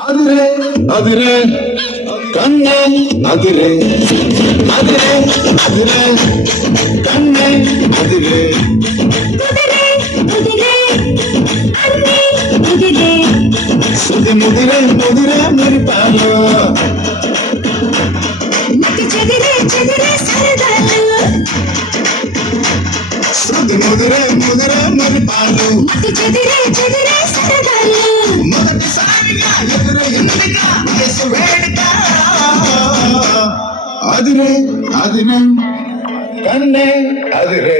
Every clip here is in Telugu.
అదిరే అదిరే కన్నే అదిరే అదిరే అదిరే కన్నే అదిరే సుది ముదిరే ముదిరే మురిపాలు సుది ముదిరే ముదిరే మురిపాలు మొదటిసారిగా ఎదురైందిగా వయసు వేడుక అదిరే అదిరే కన్నే అదిరే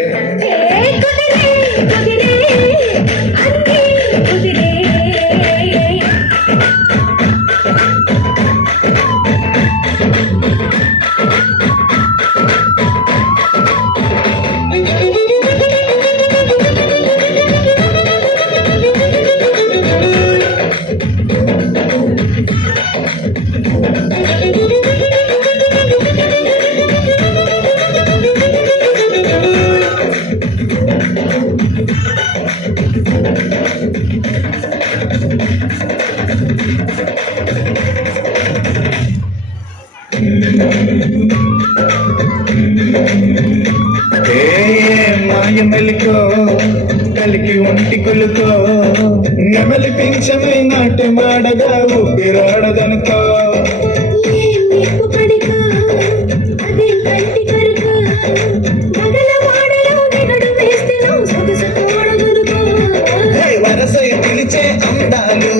మాయమెలుకో కలికి ఒంటి కొలుకో నెమలి పింఛమై నాటి మాడగా ఊపిరాడదనుకో వరసై పిలిచే అందాలు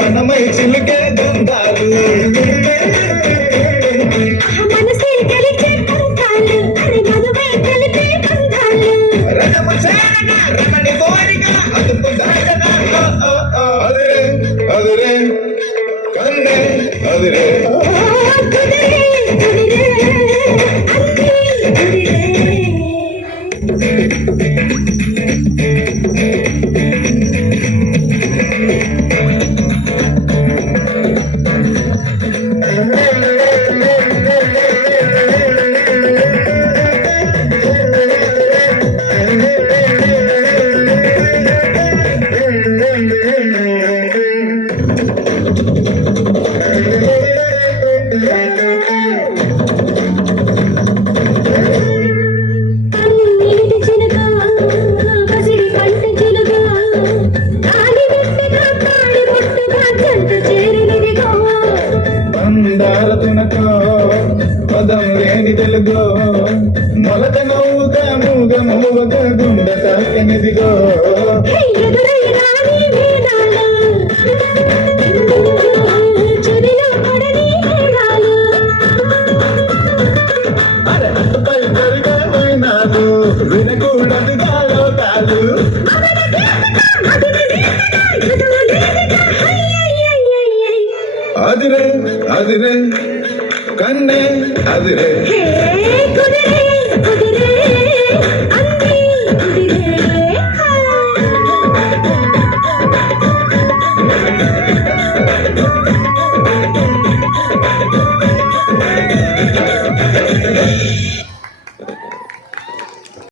మనమై చిలుకే దుందాలు రమణి కోరిక అదుపు అదిరే అదిరే కన్నే అదిరే పదం లేని తెలుగో మొలక నవ్వుగా మూగ మూవగా గుండె తాకనిదిగో వినకూడదుగా లోటాలు అదిరే అదిరే కన్నే అదిరే